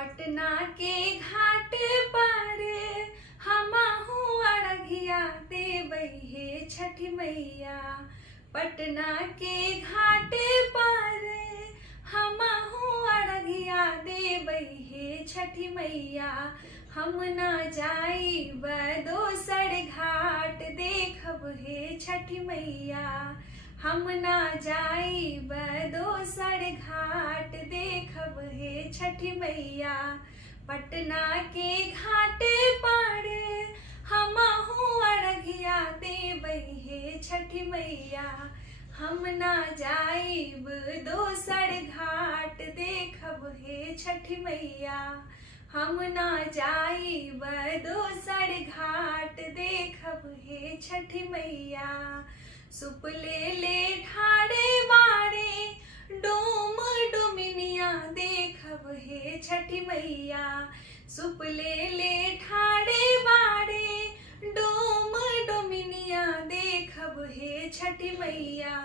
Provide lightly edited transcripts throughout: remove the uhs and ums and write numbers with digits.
पटना के घाट पर हमहू अरघिया देबै हे छठी मैया। पटना के घाट पर हमहू अरघिया देबै हे छठी मैया। हम ना जाइब दोसर घाट देखब हे छठी मैया। हम ना जाइब दोसर घाट देखब हे छठी मैया। पटना के घाट पर हमहू अरघिया देबै हे छठी मैया। हम ना जाइब दोसर घाट देखब हे छठी मैया। हम ना जाइब दोसर घाट देखब हे छठी मैया। सुप ले ठाड़े बाड़े डोम डोमिनिया देखब हे छठी मैया। सुप ले ठाड़े बाड़े डोम डोमिनिया देखब हे छठी मैया।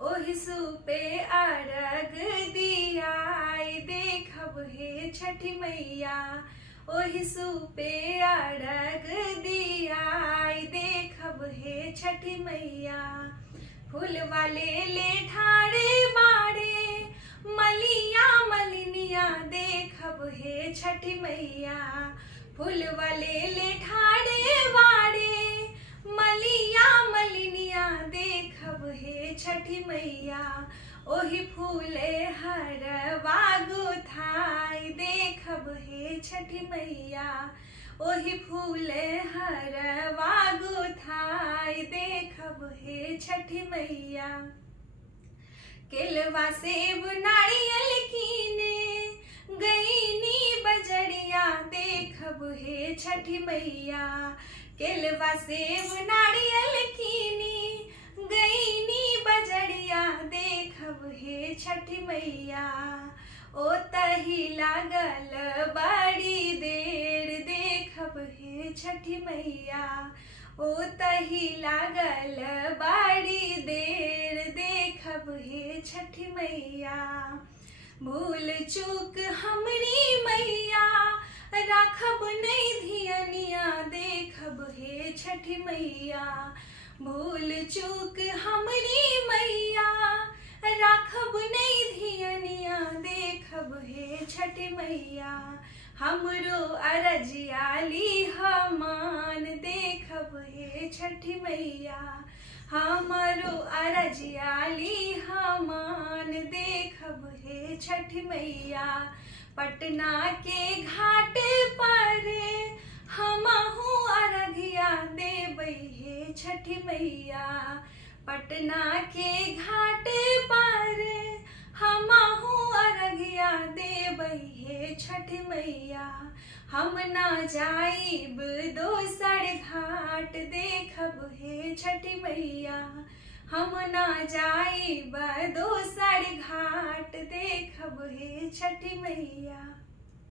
ओहि सुपे अरग दियाई देखब हे छठी मैया। ओहि सुपे अरग दियाई देखब हे छठी मैया। फूल वाले ले ठाड़े बाड़े मलिया मलिनिया देखब हे छठी मैया। फूल वाले ले ठाड़े बाड़े मलिया मलिनिया देखब हे छठी मैया। ओहि फूले हरवा गुथाई देखब हे छठी मैया। ओहि फूले हरवा गुथाई देखब हे छठी मैया। केलवा सेब नारियल कीने गईनी बजरिया देखब हे छठी मैया। केलवा सेब नारियल कीनी गईनी बजरिया देखब हे छठी मैया। ओ तही लागल बड़ी देर देखब हे छठी मैया। ओ तही लागल बड़ी देर देखब हे छठी मैया। भूल चूक हमरी मैया राखब नहीं धियनिया देखब हे छठी मैया। भूल चूक हमरी मैया राखब नहीं धियनिया देखब हे छठी मैया। हमरो अरजियाली हमान देखब हे छठी मैया। हमरो अरजियाली हमान देखब हे छठी मैया। पटना के घाट पर हमहू अरघिया देबै हे छठी मैया। पटना के घाट पर हमहू अरघिया देबै हे छठी मैया। हम ना जाइब दोसर घाट देखब हे छठी मैया। हम ना जाइब दोसर घाट देखब हे छठी मैया।